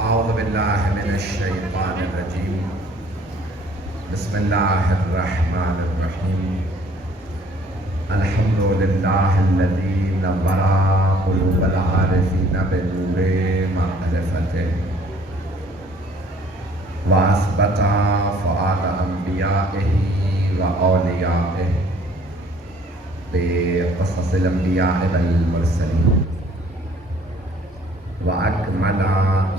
أعوذ بالله من الشيطان الرجيم. بسم الله الرحمن الرحيم. الحمد لله الذي نور قلوب العارفين بنور معرفته وأثبت فؤاد أنبيائه وأوليائه بقصص الأنبياء والمرسلين، وأكمل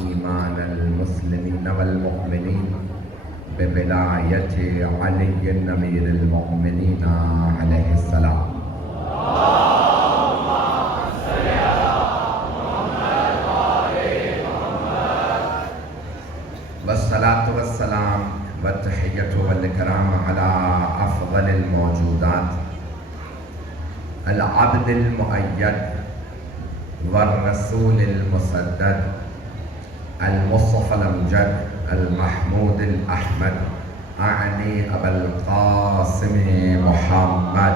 إيمان المسلمين والمؤمنين بولاية علي أمير المؤمنين عليه السلام. والصلاة والسلام والتحية والإكرام على أفضل الموجودات، العبد المؤيد والرسول المسدد، المصطفى الأمجد، المحمود الأحمد، أعني أبا القاسم محمد.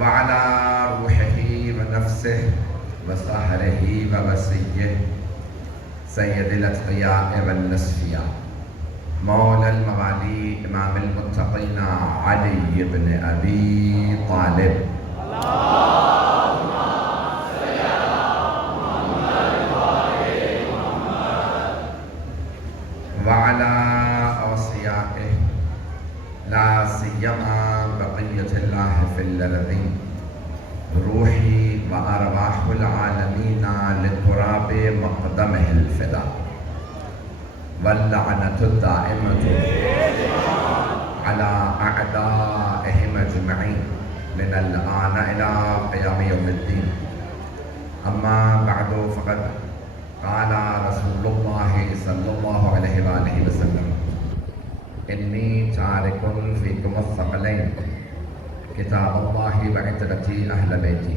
وعلى روحه ونفسه وسهره ووسيه سيد الأتقياء والأصفياء، مولى الموالي إمام المتقين علي بن أبي طالب. وعلى أوصيائه لا سيما بقية الله في الأرضين، روحي وأرواح العالمين لتراب مقدمه الفداء، واللعنة الدائمة على أعدائهم أجمعين من الآن إلى قيام يوم الدين. أما بعد، فقد قال رسول الله صلى الله عليه وآله وسلم: إني تارك فيكم الثقلين، كتاب الله وعترتي أهل بيتي،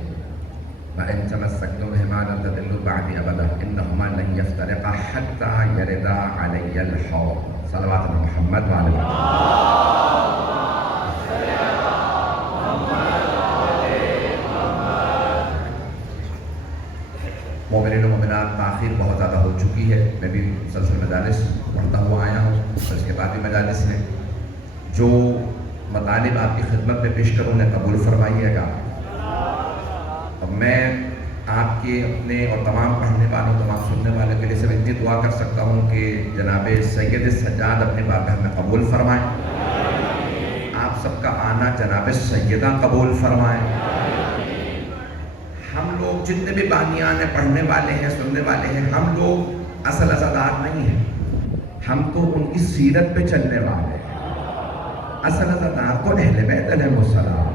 وإن تمسكتم بهما لن تضلوا بعدي أبدا، إنهما لن يفترقا حتى يردا علي الحوض. صلوات محمد وعلى آله. مومنین و مومنات، تاخیر بہت زیادہ ہو چکی ہے. میں بھی مسلسل مجالس پڑھتا ہوا آیا ہوں، اور اس کے بعد بھی مجالس ہیں. جو مطالب آپ کی خدمت میں پیش کروں نے قبول فرمائیے گا. اب میں آپ کے اپنے اور تمام پڑھنے والوں، تمام سننے والوں کے لیے صرف اتنی دعا کر سکتا ہوں کہ جناب سید سجاد اپنے بارگاہ میں قبول فرمائیں. آپ سب کا آنا جناب سیدہ قبول فرمائیں. ہم لوگ جتنے بھی بانیان ہیں، پڑھنے والے ہیں، سننے والے ہیں، ہم لوگ اصل عزادار نہیں ہیں. ہم تو ان کی سیرت پہ چلنے والے ہیں. اصل عزادار تو اہل بیت علیہم السلام،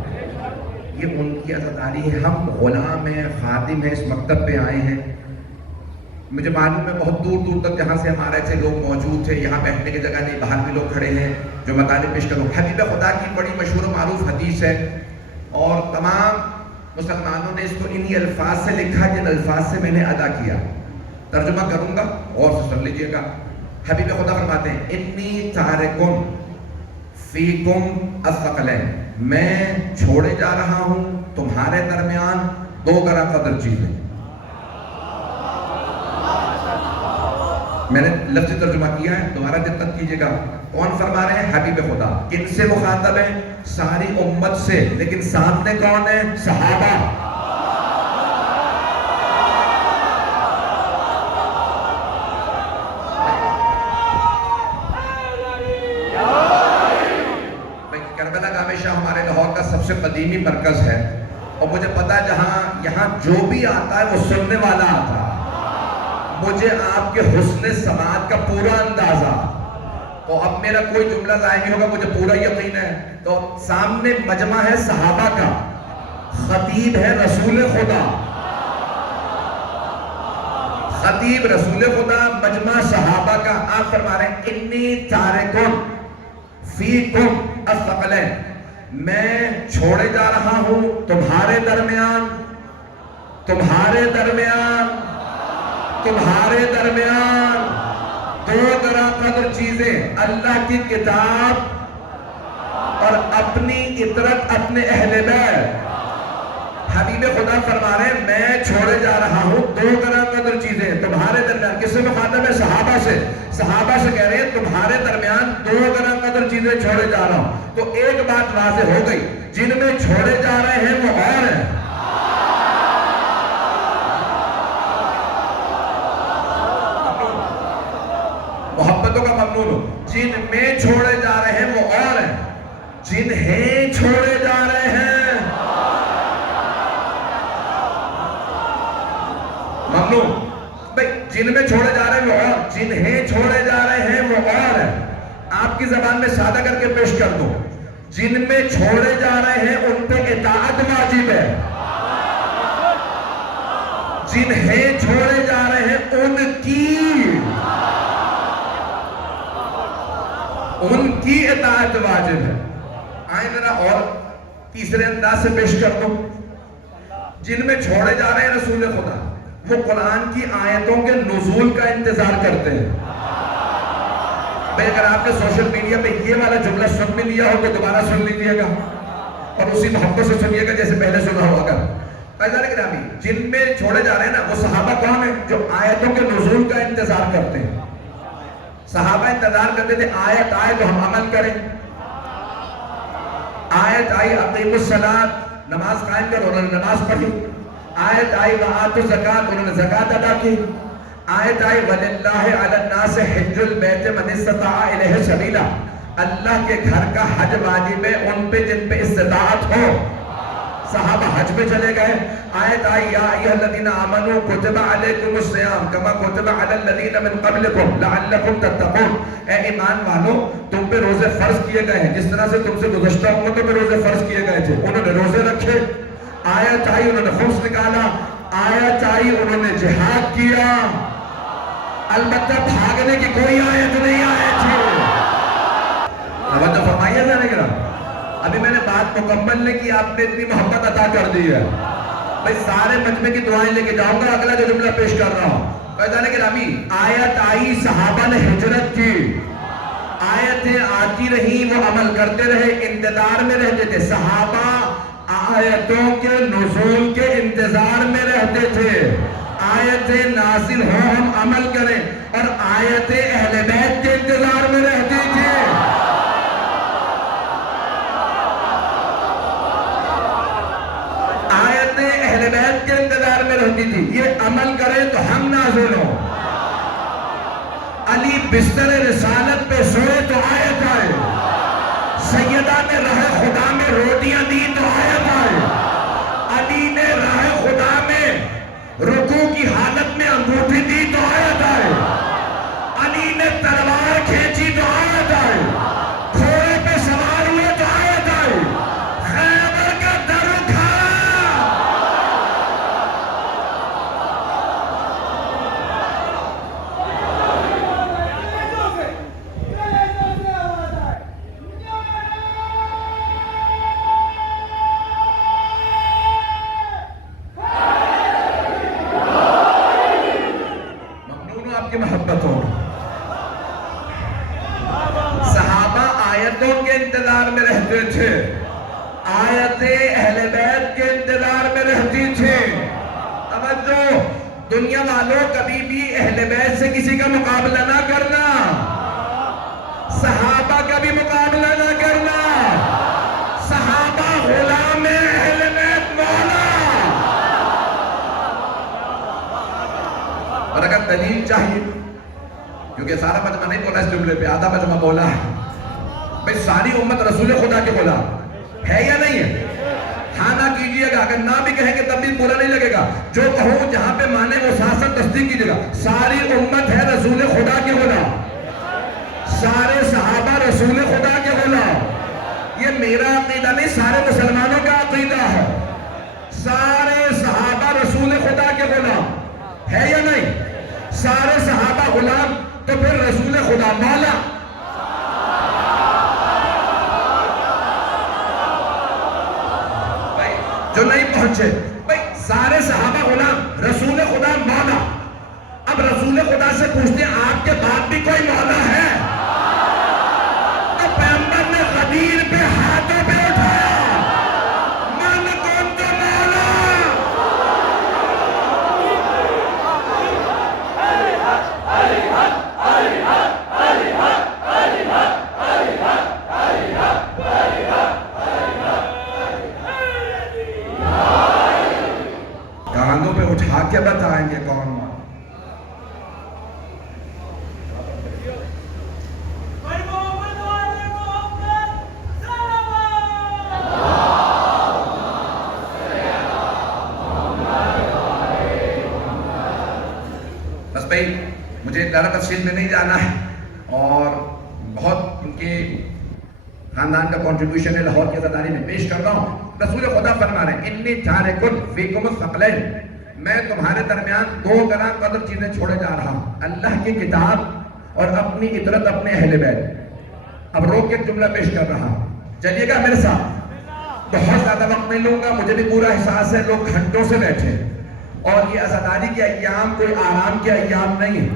یہ ان کی عزاداری ہے. ہم غلام ہیں، خادم ہیں، اس مکتب پہ آئے ہیں. مجھے معلوم ہے بہت دور دور تک جہاں سے ہمارے ایسے لوگ موجود تھے، یہاں بیٹھنے کی جگہ نہیں، باہر بھی لوگ کھڑے ہیں جو مطالب پیش کروں. حبیب خدا کی بڑی مشہور و معروف حدیث ہے، اور تمام مسلمانوں نے اس کو انہی الفاظ سے لکھا جن الفاظ سے میں نے ادا کیا. ترجمہ کروں گا اور سن لیجئے گا. حبیب خدا فرماتے ہیں: انی تارکن فیکم الثقلین، میں چھوڑے جا رہا ہوں تمہارے درمیان دو گراں قدر چیزیں. میں نے لفظی ترجمہ کیا ہے، دوبارہ دقت کیجئے گا. کون فرما رہے ہیں؟ حبیب خدا. کن سے مخاطب ہے؟ ساری امت سے، لیکن سامنے کون ہے؟ صحابہ. کربلا کا ہمیشہ ہمارے لاہور کا سب سے قدیمی مرکز ہے، اور مجھے پتا ہے جہاں یہاں جو بھی آتا ہے وہ سننے والا آتا ہے. مجھے آپ کے حسن سماعت کا پورا اندازہ، تو اب میرا کوئی جملہ ضائع نہیں ہوگا، مجھے پورا یقین ہے. تو سامنے مجمع ہے صحابہ کا، خطیب ہے رسول خدا. خطیب رسول خدا، مجمع صحابہ کا. آپ فرما رہے ہیں: انی تارکن فیکم الثقلین، میں چھوڑے جا رہا ہوں تمہارے درمیان دو گراں قدر چیزیں، اللہ کی کتاب اور اپنی عطرت اپنے اہل بیت. حبیب خدا فرما رہے ہیں میں چھوڑے جا رہا ہوں دو گرم قدر چیزیں تمہارے درمیان. کس سے مخاطب ہے؟ صحابہ سے. صحابہ سے کہہ رہے ہیں تمہارے درمیان دو گرم قدر چیزیں چھوڑے جا رہا ہوں. تو ایک بات واضح ہو گئی, جن میں چھوڑے جا رہے ہیں وہ اور ہیں. محبتوں کا ممنون ہو. جن میں چھوڑے جا رہے ہیں وہ اور ہیں, جنہیں چھوڑے جا رہے ہیں ممنون. بھئی جن میں چھوڑے جا رہے ہیں وہ اور, جنہیں چھوڑے جا رہے ہیں وہ اور ہیں. آپ کی زبان میں سادہ کر کے پیش کر دوں, جن میں چھوڑے جا رہے ہیں ان پہ اطاعت واجب ہے, جنہیں چھوڑے جا رہے ہیں ان کی اطاعت واجب ہے. آئیں ذرا اور تیسرے انداز سے پیش کر دوں. جن میں چھوڑے جا رہے ہیں رسول خدا, وہ قرآن کی آیتوں کے نزول کا انتظار کرتے ہیں. بھئی اگر آپ نے سوشل میڈیا پہ یہ والا جملہ سن بھی لیا ہو تو دوبارہ سن لیجیے گا اور اسی محبت سے سنیے گا جیسے پہلے سنا ہو. اگر فیضان گرامی جن میں چھوڑے جا رہے ہیں نا, وہ صحابہ کون ہیں جو آیتوں کے نزول کا انتظار کرتے ہیں. صحابہ انتظار کرتے تھے آیت آئے تو ہم عمل کریں. آیت آئی اقیموا الصلاۃ, نماز قائم کرو, انہوں نے نماز پڑھی. آیت آئی وآتوا الزکاۃ, انہوں نے زکاة ادا کی. آیت آئی وَلِلَّهِ عَلَى النَّاسِ حِجُّ الْبَيْتِ مَنِ اسْتَطَاعَ إِلَيْهِ سَبِيلًا, اللہ کے گھر کا حج واجب ہے ان پہ جن پہ استطاعت ہو. صحابہ حج پہ چلے گئے. آیت آئی یا ایھا الذین آمنوا کتب علیکم الصیام کما کتب علی الذین من قبلکم لعلکم تتقون, اے ایمان والو تم پہ روزے فرض کیے گئے ہیں جس طرح سے تم سے گزشتہ امتوں پہ روزے فرض کیے گئے تھے. انہوں نے روزے رکھے. آیت آئی انہوں نے خمس نکالا. آیت آئی انہوں نے جہاد کیا. البتہ بھاگنے کی کوئی آیت نہیں آئی تھی. توجہ فرمائیے ذرا کرا, ابھی میں نے بات مکمل نہیں کی, آپ نے اتنی محبت عطا کر دی ہے. بھئی سارے مجمع کی دعائیں لے کے جاؤں گا, اگلا جو جملہ پیش کر رہا ہوں. فیضان گرامی آیت آئی, صحابہ نے ہجرت کی. آیتیں آتی رہی, وہ عمل کرتے رہے, انتظار میں رہتے تھے. صحابہ آیتوں کے نزول کے انتظار میں رہتے تھے. آیتیں نازل ہو ہم عمل کریں, اور آیتیں اہل بیت کے انتظار میں رہتی تھی. آیتیں اہل بیت کے انتظار میں رہتی تھی. یہ عمل کریں تو ہم نازل ہوں. علی بستر رسالت پہ سوئے تو آیت آئے. سیدہ نے راہ خدا میں روٹیاں دی تو آیت آئے. علی نے راہ خدا میں رکوع کی حالت میں انگوٹھی دی تو آیت آئے. علی نے تلوار کھینچی تو آیت آئے. گھوڑے پہ سوار ہوئے تو آیت آئے. خیبر کا در اٹھایا. کی محبت ہو. صحابہ آیتوں کے انتظار میں رہتے تھے, آیتیں اہل بیت کے انتظار میں رہتی تھی. توجہ دنیا والوں, کبھی بھی اہل بیت سے کسی کا مقابلہ نہ کرنا, صحابہ کا بھی مقابلہ نہ کرنا. صحابہ غلام اہل بیت مولا. اور اگر دلیل چاہیے, کیونکہ سارا مجمع نہیں بولا اس جملے پہ, آدھا مجمع بولا ہے. بھئی ساری امت رسول خدا کے غلام ہے یا نہیں ہے؟ ہاں نہ کیجئے گا, اگر نہ بھی کہیں گے تب بھی برا نہیں لگے گا. جو کہوں جہاں پہ مانے وہ ساتھ ساتھ تصدیق کیجئے گا. ساری امت ہے رسول خدا کے غلام, سارے صحابہ رسول خدا کے غلام. یہ میرا عقیدہ نہیں, سارے مسلمانوں کا عقیدہ ہے. سارے صحابہ رسول خدا کے غلام ہے یا نہیں؟ سارے صحابہ غلام تو پھر رسول خدا مولا. جو نہیں پہنچے, بھئی سارے صحابہ غلام, رسول خدا مولا. اب رسول خدا سے پوچھتے ہیں آپ کے بعد بھی کوئی مولا ہے؟ تو پیغمبر نے تقدیر پہ ہاتھوں پہ اٹھایا، من کنت مولا، کانوں پہ اٹھا کے بتائیں گے کون؟ بس بھائی مجھے زیادہ تفصیل میں نہیں جانا ہے، اور بہت ان کے خاندان کا کنٹریبیوشن ہے لاہور کی عزاداری میں پیش کر رہا ہوں۔ رسول خدا فرما رہے ہیں انی تارکن فیکم الثقلین، میں تمہارے درمیان دو گراں قدر چیزیں چھوڑے جا رہا ہوں، اللہ کی کتاب اور اپنی عطرت اپنے اہل بیت۔ اب روک کے ایک جملہ پیش کر رہا ہوں، چلیے گا میرے ساتھ، بہت زیادہ وقت نہیں لوں گا، مجھے بھی پورا احساس ہے لوگ گھنٹوں سے بیٹھے، اور یہ عزاداری کے ایام کوئی آرام کے ایام نہیں ہے،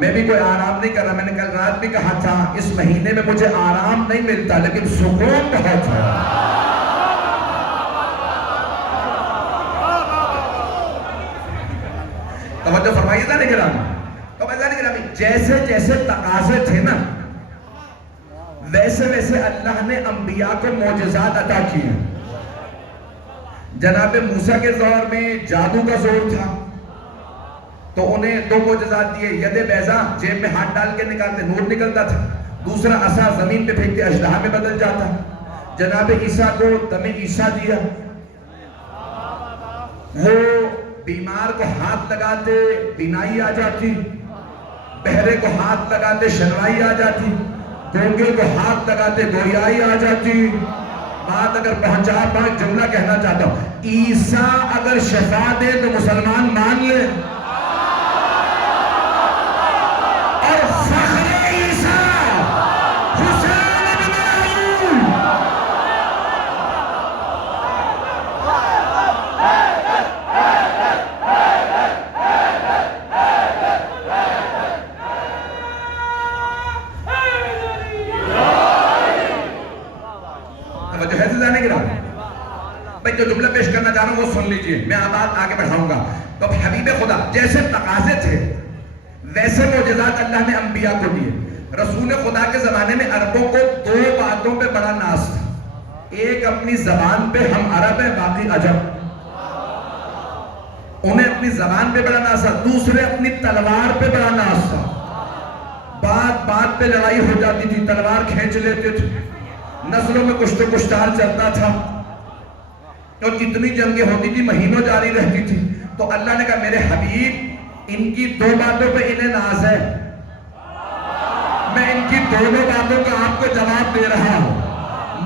میں بھی کوئی آرام نہیں کر رہا، میں نے کل رات بھی کہا تھا اس مہینے میں مجھے آرام نہیں ملتا لیکن سکون بہت ہے۔ توجہ فرمائیے ذرا گرامی، توجہ گرامی، جیسے جیسے تقاضے تھے نا ویسے ویسے اللہ نے انبیاء کو معجزات عطا کیے۔ جناب موسیٰ کے دور میں جادو کا زور تھا تو انہیں دو معجزات دیے، ید بیضا جیب میں ہاتھ ڈال کے نکالتے نور نکلتا تھا، دوسرا عصا زمین پہ پھینکتے اژدہا میں بدل جاتا۔ جناب عیسیٰ کو دم عیسیٰ دیا، وہ بیمار کو ہاتھ لگاتے بینائی آ جاتی، بہرے کو ہاتھ لگاتے شنوائی آ جاتی، گونگے کو ہاتھ لگاتے گویائی آ جاتی۔ بات اگر پہنچا پائے جملہ کہنا چاہتا ہوں، عیسیٰ اگر شفا دے تو مسلمان مان لے، اور فخر عیسیٰ حسین بن علی۔ توجہ ہے زیادہ گرام بھائی، جو جملہ پیش کرنا چاہ رہا ہوں وہ سن لیجئے، میں بات آگے بڑھاؤں گا۔ تو اب حبیب خدا جیسے تقاضے تھے ویسے معجزات اللہ نے انبیاء کو دیے۔ رسول خدا کے زمانے میں عربوں کو دو باتوں پہ بڑا ناز تھا، ایک اپنی زبان پہ ہم عرب ہیں باقی عجم، انہیں اپنی زبان پہ بڑا ناز تھا، دوسرے اپنی تلوار پہ بڑا ناز تھا، بات بات پہ لڑائی ہو جاتی تھی تلوار کھینچ لیتے تھے، نسلوں میں کشت و کشتار چلتا تھا، اور کتنی جنگیں ہوتی تھی مہینوں جاری رہتی تھی۔ تو اللہ نے کہا میرے حبیب ان کی دو باتوں پہ انہیں ناز ہے، میں ان کی دونوں باتوں کا آپ کو جواب دے رہا ہوں،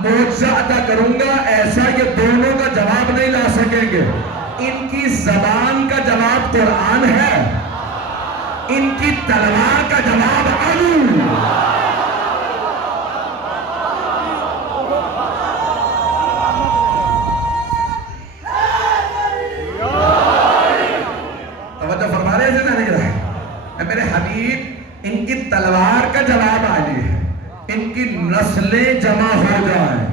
معجزہ عطا کروں گا ایسا یہ دونوں کا جواب نہیں لا سکیں گے۔ ان کی زبان کا جواب قرآن ہے، ان کی تلوار کا جواب علم۔ میرے حبیب ان کی تلوار کا جواب آئی ہے، ان کی نسلیں جمع ہو جائیں۔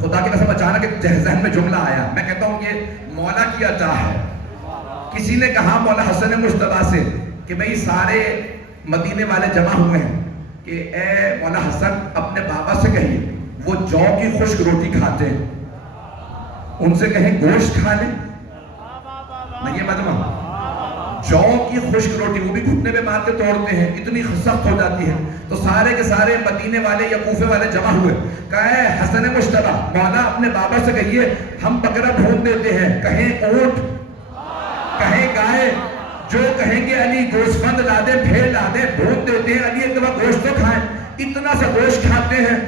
خدا کی قسم اچانک ایک ذہن میں جملہ آیا، میں کہتا ہوں یہ مولا کی عطا ہے۔ کسی نے کہا مولا حسن مجتبیٰ سے کہ بھئی سارے مدینے والے جمع ہوئے ہیں کہ اے مولا حسن اپنے بابا سے کہیے وہ جو کی خشک روٹی کھاتے ہیں، ان سے کہیں گوشت کھا لیں۔ نہیں یہ مجمع جو کی خشک روٹی وہ بھی گھٹنے پہ مار کے توڑتے ہیں، اتنی سخت ہو جاتی ہے، تو سارے کے سارے مدینے والے یا کوفے والے جمع ہوئے، کہا ہے حسن مجتبیٰ مولا اپنے بابا سے کہیے ہم بکرا ڈھونڈ دیتے ہیں، کہیں اونٹ کہیں گائے، جو کہیں گے علی گوشت بند لا دے بھیڑ لا دے ڈھونڈ دیتے ہیں، علی ایک دفعہ گوشت تو کھائیں، اتنا سا گوشت کھاتے ہیں،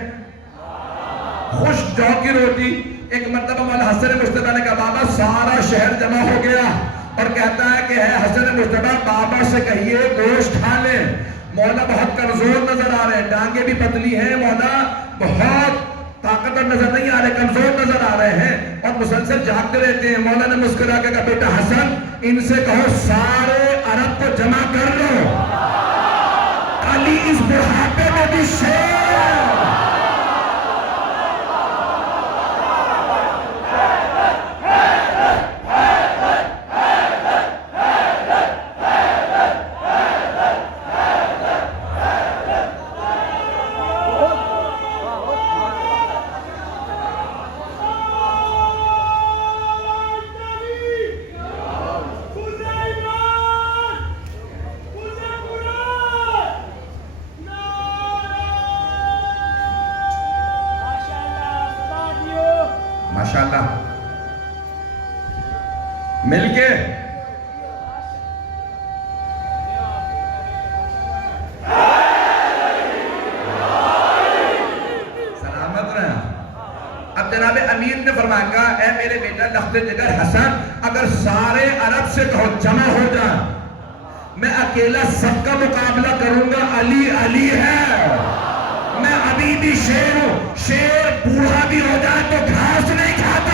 خشک جو کی روٹی۔ ایک مرتبہ مولا حسن مجتبیٰ نے کہا بابا سارا شہر جمع ہو گیا اور کہتا ہے کہ ہے حسن مجتبیٰ بابا سے کہیے گوشت کھا لیں۔ مولا بہت کمزور نظر آ رہے ہیں، ٹانگیں بھی پتلی ہیں، مولا بہت طاقتور نظر نہیں آ رہے، کمزور نظر آ رہے ہیں اور مسلسل جاگتے رہتے ہیں۔ مولا نے مسکرا کے کہا بیٹا حسن ان سے کہو سارے عرب کو جمع کر لو، علی اس بڑھاپے میں بھی شیر، ماشاءاللہ مل کے سلامت رہا. اب جناب امیر نے فرمایا کہا اے میرے بیٹا لخت جگر حسن اگر سارے عرب سے جمع ہو جائیں میں اکیلا سب کا مقابلہ کروں گا. علی علی ہے. میں ابھی بھی شیر ہوں. شیر بوڑھا بھی ہو جائے تو گھاس نہیں کھاتا.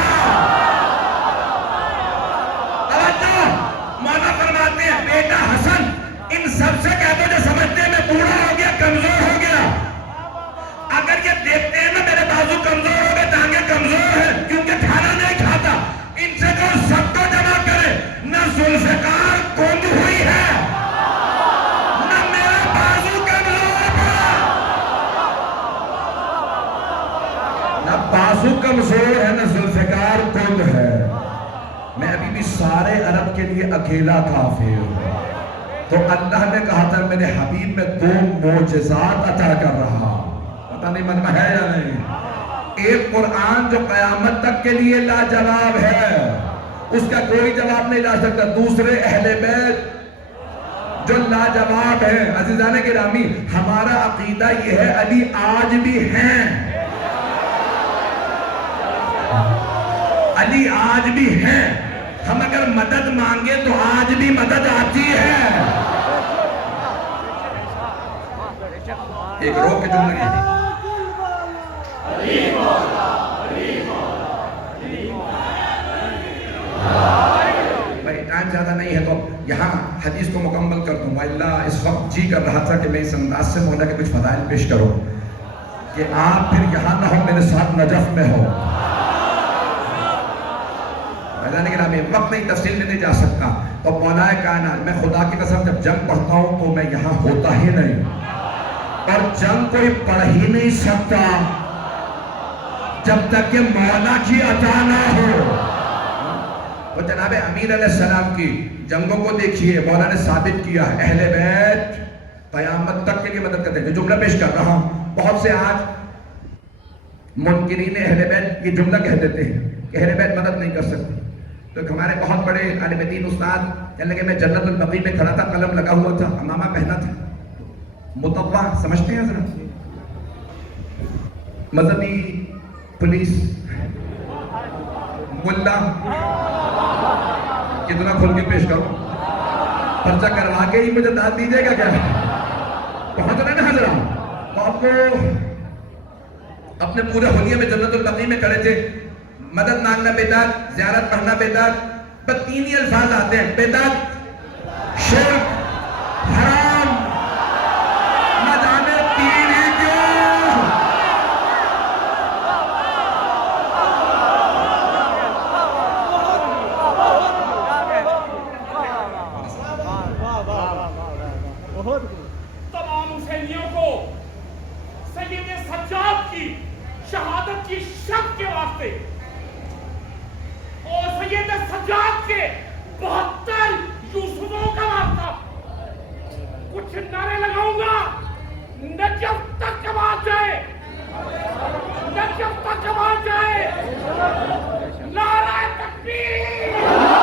مولا فرماتے ہیں بیٹا حسن ان سب سے کہہ دو جو سمجھتے ہیں میں بوڑھا ہو گیا کمزور ہو گیا. اگر یہ دیکھتے ہیں نا میرے بازو کمزور ہو گئے ٹانگیں کمزور ہیں کیونکہ کھانا نہیں کھاتا. ان سے کہو سب کو جمع کرے. نہ ذوالفقار کند ہوئی ہے نہ میرا بازو کمزور پڑا. نہ بازو کمزور ہے نہ ذوالفقار کند ہے. میں ابھی بھی سارے عرب کے لیے اکیلا کافر ہوں. تو اللہ نے کہا تھا میرے حبیب میں 2 معجزات عطا کر رہا. پتہ نہیں من میں ہے یا نہیں. ایک قرآن جو قیامت تک کے لیے لاجواب ہے اس کا کوئی جواب نہیں لا سکتا. دوسرے اہل بیت جو لاجواب ہیں. عزیزان گرامی ہمارا عقیدہ یہ ہے علی آج بھی ہیں. علی آج بھی ہیں. ہم اگر مدد مانگے تو آج بھی مدد آتی ہے. ایک رو کے جملے کی بھائی ٹائم زیادہ نہیں ہے تو یہاں حدیث کو مکمل کر دوں. اللہ اس وقت جی کر رہا تھا کہ میں اس انداز سے مولا کے کچھ فضائل پیش کروں کہ آپ پھر یہاں نہ ہو میرے ساتھ نجف میں ہو. وقت نہیں تفصیل میں نہیں جا سکتا. تو مولا کائنات میں خدا کی قسم جب جنگ پڑھتا ہوں تو میں یہاں ہوتا ہی نہیں اور جنگ کوئی پڑھ ہی نہیں سکتا جب تک کہ مولا کی عطا نہ ہو. تو جناب امیر علیہ السلام کی جنگوں کو دیکھیے مولا نے ثابت کیا اہل بیت قیامت تک کے لیے مدد کرتے ہیں. جملہ پیش کر رہا ہوں. بہت سے آج منکرین اہل بیت یہ جملہ کہہ دیتے ہیں کہ اہل بیت مدد نہیں کر سکتے. تو ہمارے بہت بڑے عالم دین استاد کہنے لگے میں جنت البقیع میں کھڑا تھا قلم لگا ہوا تھا امامہ پہنا تھا. مطبع سمجھتے ہیں ذرا مذہبی پولیس ملا کتنا کھل کے پیش کرو پرچہ کروا کے ہی مجھے داد دیجیے گا کیا پہنچ رہے نا حضرات. تو آپ کو اپنے پورے حلیے میں جنت البقیع میں کھڑے تھے. مدد مانگنا بدعت زیارت پڑھنا بدعت. بس 3 ہی الفاظ آتے ہیں بدعت شرک حرام. نہ جانے 3 ہی کیوں. تمام حسینیوں کو سید سجاد کی شہادت کی شک کے واسطے اور سید سجاد کے 72 یوسفوں کا واسطہ کچھ نعرے لگاؤں گا. نجف تک آواز جائے نجف تک آواز جائے. نعرہ تکبیر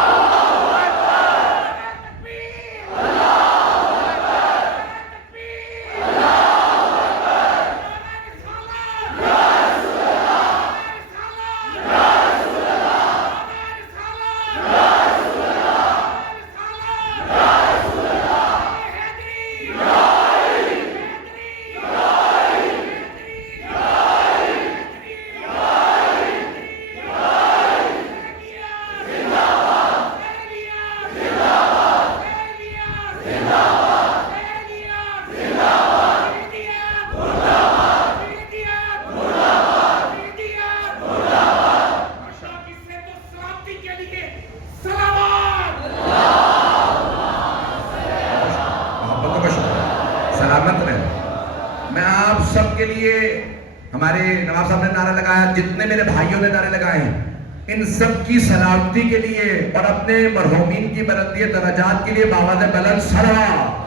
ہمارے نواب صاحب نے نعرہ لگایا جتنے میرے بھائیوں نے نعرے لگائے ہیں ان سب کی سلامتی کے لیے اور اپنے مرحومین کی بلندی درجات کے لیے بآواز بلند صلوات.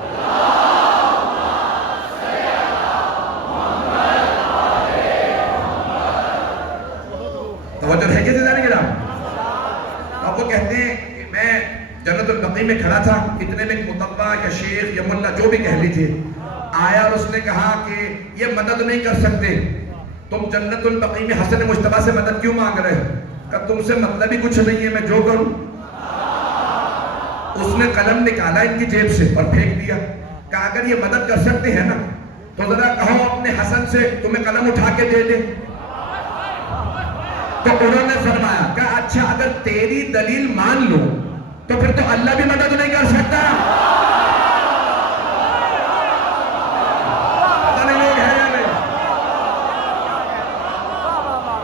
توجہ ہے کہ وہ کہتے ہیں کہ میں جنت البقیع میں کھڑا تھا، اتنے میں مطبع یا شیخ یا ملا جو بھی کہہ لیجیے آیا اور اس نے کہا کہ یہ مدد نہیں کر سکتے، تم جنت البقیع میں حسن مجتبیٰ سے مدد کیوں مانگ رہے ہو؟ کہا تم سے مطلب ہی کچھ نہیں ہے، میں جو کروں۔ اس نے قلم نکالا ان کی جیب سے اور پھینک دیا، کہا اگر یہ مدد کر سکتے ہیں نا تو ذرا کہو اپنے حسن سے تمہیں قلم اٹھا کے دے دے۔ تو انہوں نے فرمایا کہا اچھا اگر تیری دلیل مان لو تو پھر تو اللہ بھی مدد نہیں کر سکتا۔ پتہ نہیں لوگ ہیں یا نہیں؟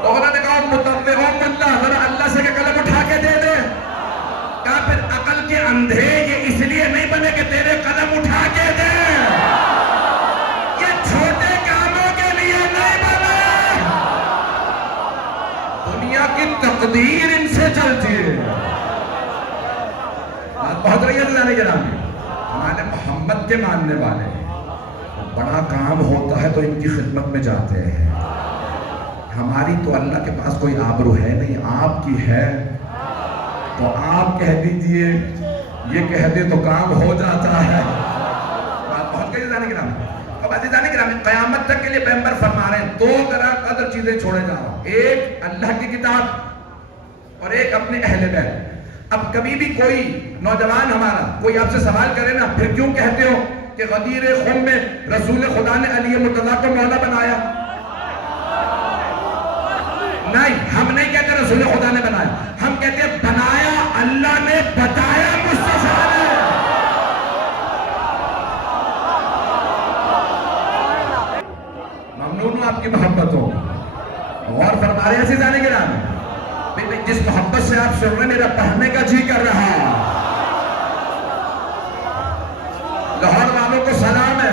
تو انہوں نے کہا متوقعون اللہ، ذرا اللہ سے کہ قلم اٹھا کے دے دے۔ کہا پھر عقل کے اندھے یہ اس لیے نہیں بنے کہ تیرے قلم اٹھا کے دے، یہ چھوٹے کاموں کے لیے نہیں بنے، دنیا کی تقدیر ان سے چلتی ہے۔ بات بہت رہی ہے اللہ کے نام میں، ہمارے محمد کے ماننے والے بڑا کام ہوتا ہے تو ان کی خدمت میں جاتے ہیں۔ ہماری تو اللہ کے پاس کوئی آبرو ہے نہیں، آپ کی ہے تو آپ کہہ دیجئے، یہ کہہ دے تو کام ہو جاتا ہے۔ بات بہت کہی جانے کے نام میں۔ اب عزیزان کرام قیامت تک کے لیے پیغمبر فرما رہے ہیں دو طرح قدر چیزیں چھوڑے جا رہا ہوں، ایک اللہ کی کتاب اور ایک اپنے اہل بیت۔ اب کبھی بھی کوئی نوجوان ہمارا کوئی آپ سے سوال کرے نا پھر کیوں کہتے ہو کہ غدیر خم میں رسول خدا نے علی مرتضیٰ کو مولا بنایا؟ نہیں، ہم نہیں کہتے رسول خدا نے بنایا، ہم کہتے ہیں بنایا اللہ نے، بتایا مصطفیٰ نے۔ ممنون ہوں آپ کی محبت ہو، غور فرما رہے ہیں عزیزان کرام، جس محبت سے آپ سن رہے میرا پڑھنے کا جی کر رہا۔ لاہور والوں کو سلام ہے۔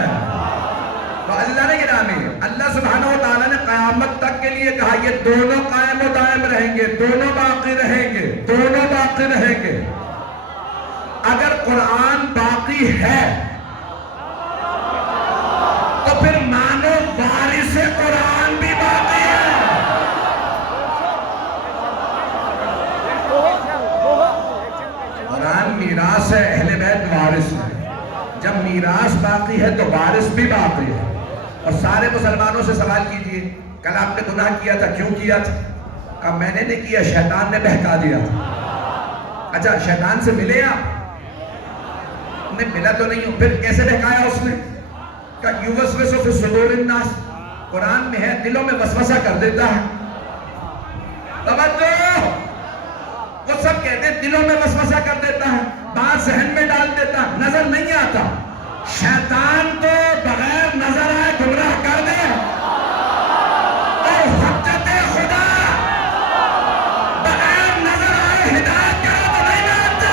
تو عزیزان گرامی اللہ سبحانہ و تعالیٰ نے قیامت تک کے لیے کہا یہ دونوں قائم و دائم رہیں گے، دونوں باقی رہیں گے، دونوں باقی رہیں گے۔ اگر قرآن باقی ہے تو پھر مانو وارث قرآن بھی باقی ہے۔ قرآن میراث ہے، اہل بیت وارث ہے۔ جب میراث باقی ہے تو وارث بھی باقی ہے۔ اور سارے مسلمانوں سے سوال کیجئے کل آپ نے گناہ کیا تھا، کیوں کیا تھا؟ کہا میں نے نہیں کیا، شیطان نے بہکا دیا تھا۔ اچھا شیطان سے ملے آپ؟ نہیں ملا تو نہیں ہوں، پھر کیسے بہکایا اس نے؟ کہا یوسوس فی صدور الناس، قرآن میں ہے دلوں میں وسوسہ کر دیتا ہے۔ توجہ، وہ سب کہتے ہیں دلوں میں وسوسہ کر دیتا ہے، بات ذہن میں ڈال دیتا ہے، نظر نہیں آتا۔ شیطان تو بغیر نظر آئے گمراہ کر دے، اور حجت خدا بغیر نظر آئے ہدایت کرے تو نہیں مانتے۔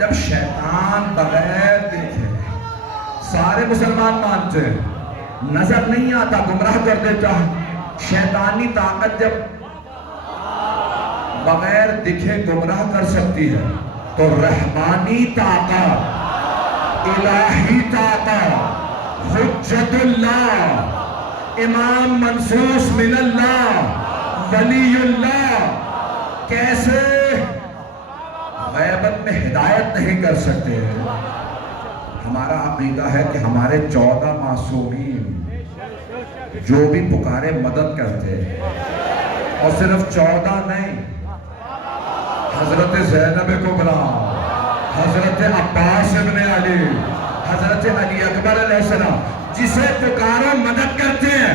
جب شیطان بغیر دیکھے سارے مسلمان مانتے ہیں، نظر نہیں آتا گمراہ کر دیتا ہے، شیطانی طاقت جب بغیر دکھے گمراہ کر سکتی ہے تو رحمانی طاقت، الہی طاقت، حجت اللہ، امام منصوص من اللہ، ولی اللہ کیسے غیبت میں ہدایت نہیں کر سکتے ہیں؟ ہمارا عقیدہ ہے کہ ہمارے 14 معصومین جو بھی پکارے مدد کرتے ہیں، اور صرف 14 نہیں، حضرت زینب کبریٰ، حضرت عباس ابن علی، حضرت علی اکبر علیہ السلام، جسے پکارو مدد کرتے ہیں۔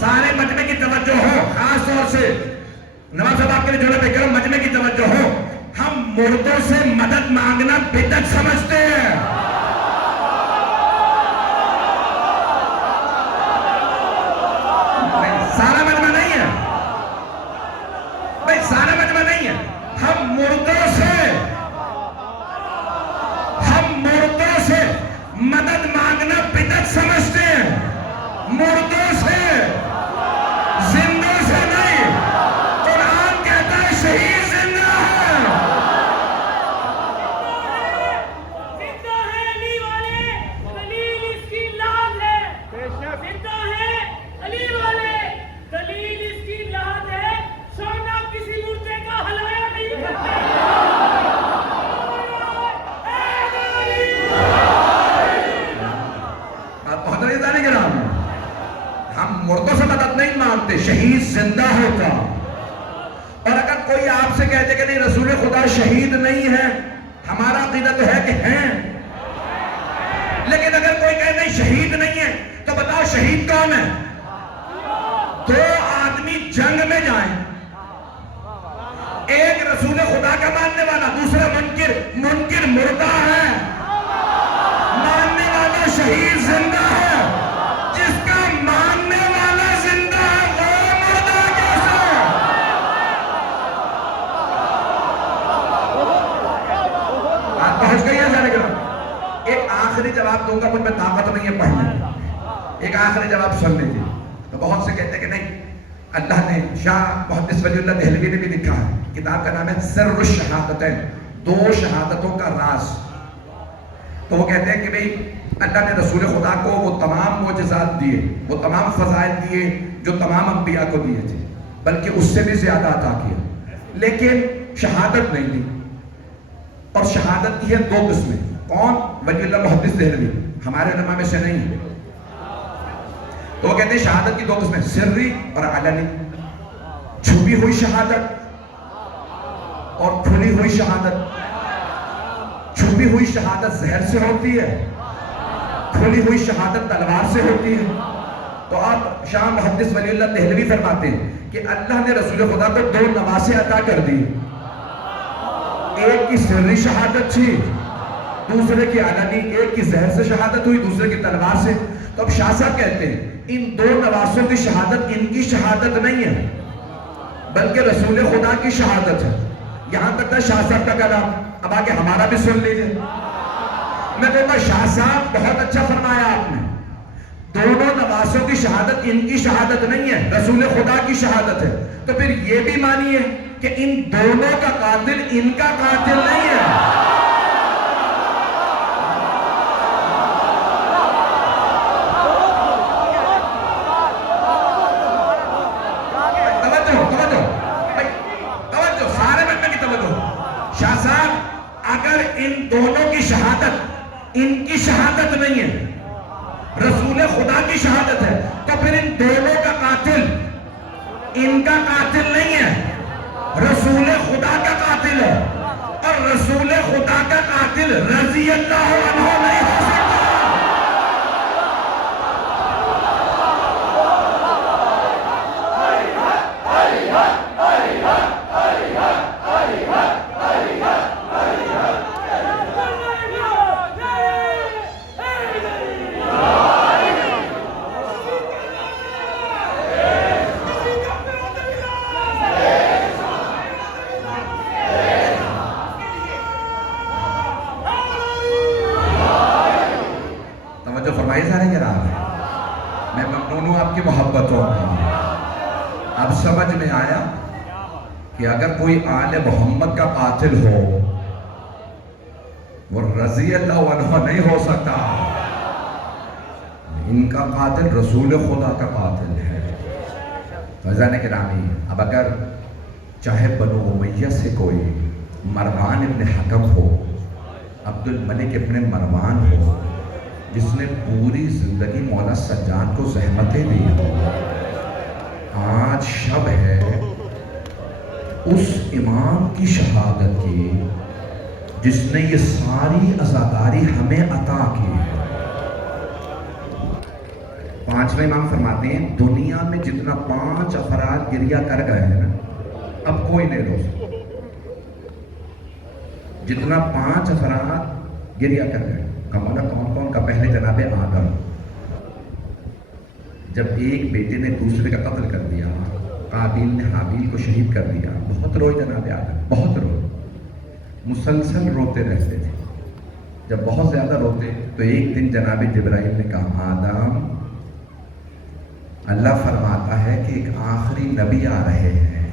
سارے مجمع کی توجہ ہو، خاص طور سے نواز صاحب آپ کے لیے جوڑے پہ کرو، مجمع کی توجہ ہو، ہم مردوں سے مدد مانگنا بدعت سمجھتے ہیں۔ سارا مجمع نہیں ہے بھائی، سارا مجمع نہیں ہے۔ ہم مردوں سے مدد مانگ مانتے، شہید زندہ ہوتا. اور اگر کوئی آپ سے کہتے کہ نہیں رسول خدا شہید نہیں ہے، ہمارا عقیدہ تو ہے کہ ہیں، لیکن اگر کوئی کہے نہیں شہید نہیں ہے تو بتاؤ شہید کون ہے؟ دو آدمی جنگ میں جائیں، ایک رسول خدا کا ماننے والا، دوسرا منکر. منکر مردہ ہے، ماننے والا شہید زندہ ہے. جس کا ماننے والا زندہ ہے وہ مردہ کیسے؟ آپ پہنچ گئی ہیں سارے گرام. ایک آخری جواب دوں گا، مجھ میں طاقت نہیں ہے پڑھنے. ایک آخری جواب سن لیجیے. تو بہت سے کہتے ہیں کہ نہیں، اللہ نے، شاہ محدث ولی اللہ دہلوی نے بھی لکھا ہے، کتاب کا نام ہے سر الشہادتین، دو شہادتوں کا راز. تو وہ کہتے ہیں کہ بھئی اللہ نے رسول خدا کو وہ تمام معجزات دیے، وہ تمام فضائل دیے جو تمام انبیاء کو دیے تھے، بلکہ اس سے بھی زیادہ عطا کیا، لیکن شہادت نہیں دی. اور شہادت کی ہے دو قسمیں. کون؟ ولی اللہ محدث دہلوی، ہمارے علماء میں سے نہیں ہے. تو وہ کہتے ہیں شہادت کی دو قسمیں، سری اور علنی. چھپی ہوئی شہادت اور کھلی ہوئی شہادت. چھپی ہوئی شہادت زہر سے ہوتی ہے، کھلی ہوئی شہادت تلوار سے ہوتی ہے. تو آپ شاہ محدث ولی اللہ دہلوی فرماتے ہیں کہ اللہ نے رسول خدا کو دو نواسے عطا کر دی. ایک کی سری شہادت تھی، دوسرے کی علنی. ایک کی زہر سے شہادت ہوئی، دوسرے کی تلوار سے. تو اب شاہ صاحب کہتے ہیں ان دو نواسوں کی شہادت ان کی شہادت نہیں ہے، بلکہ رسول خدا کی شہادت ہے. یہاں تک تھا شاہ صاحب کا کلام. اب آگے ہمارا بھی سن لیجئے. میں کہتا ہوں شاہ صاحب بہت اچھا فرمایا آپ نے. دونوں نواسوں کی شہادت ان کی شہادت نہیں ہے، رسول خدا کی شہادت ہے. تو پھر یہ بھی مانیے کہ ان دونوں کا قاتل ان کا قاتل نہیں ہے. شاہ صاحب اگر ان دونوں کی شہادت ان کی شہادت نہیں ہے، رسول خدا کی شہادت ہے، تو پھر ان دونوں کا قاتل ان کا قاتل نہیں ہے، رسول خدا کا قاتل ہے. اور رسول خدا کا قاتل رضی اللہ عنہ نہیں ہو سکتا. میں ممنون ہوں آپ کی محبتوں میں. اب سمجھ میں آیا کہ اگر کوئی آل محمد کا قاتل ہو وہ رضی اللہ عنہ نہیں ہو سکتا. ان کا قاتل رسول خدا کا قاتل ہے. فضان گرامی، اب اگر چاہے بنو امیہ سے کوئی مروان ابن حکم ہو، عبد الملک ابن مروان ہو، جس نے پوری زندگی مولا سجاد کو زحمتیں دی، آج شب ہے اس امام کی شہادت کی جس نے یہ ساری عزاداری ہمیں عطا کی ہے. پانچویں امام فرماتے ہیں دنیا میں جتنا 5 افراد گریہ کر گئے ہیں نا، اب کوئی نہیں رو سکتا. جتنا 5 افراد گریہ کر گئے. کمانا کون کون کا؟ پہلے جناب آدم، جب ایک بیٹے نے دوسرے کا قتل کر دیا، قابیل نے حابیل کو شہید کر دیا، بہت روئے جناب آدم، بہت روئے، مسلسل روتے رہتے تھے. جب بہت زیادہ روتے تو ایک دن جناب جبرائیل نے کہا آدم، اللہ فرماتا ہے کہ ایک آخری نبی آ رہے ہیں،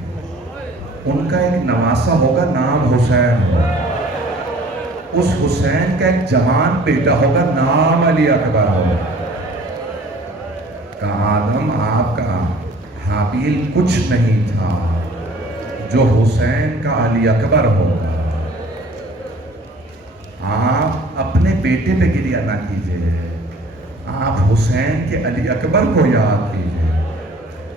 ان کا ایک نواسہ ہوگا، نام حسین ہوگا. اس حسین کا ایک جوان بیٹا ہوگا، نام علی اکبر ہوگا. کہا آدم آپ کا حابیل کچھ نہیں تھا جو حسین کا علی اکبر ہوگا. آپ اپنے بیٹے پہ گریہ نہ کیجئے، آپ حسین کے علی اکبر کو یاد کیجئے.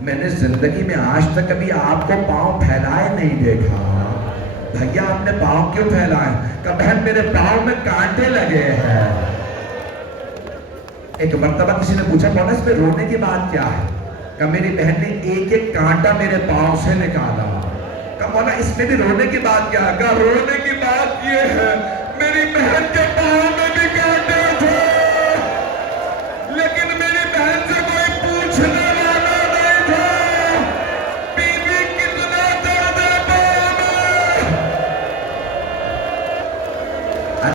میں نے زندگی میں آج تک کبھی آپ کو پاؤں پھیلائے نہیں دیکھا. بھیا آپ نے پاؤں کیوں پھیلائے؟ کہ بہن میرے پاؤں میں کانٹے لگے ہیں. ایک مرتبہ کسی نے پوچھا مولا اس میں رونے کی بات کیا ہے؟ کہ میری بہن نے ایک ایک کانٹا میرے پاؤں سے نکالا. کہ مولا اس میں بھی رونے کی بات کیا ہے؟ کہ رونے کی بات یہ ہے میری بہن کے پاؤں میں بھی کانٹے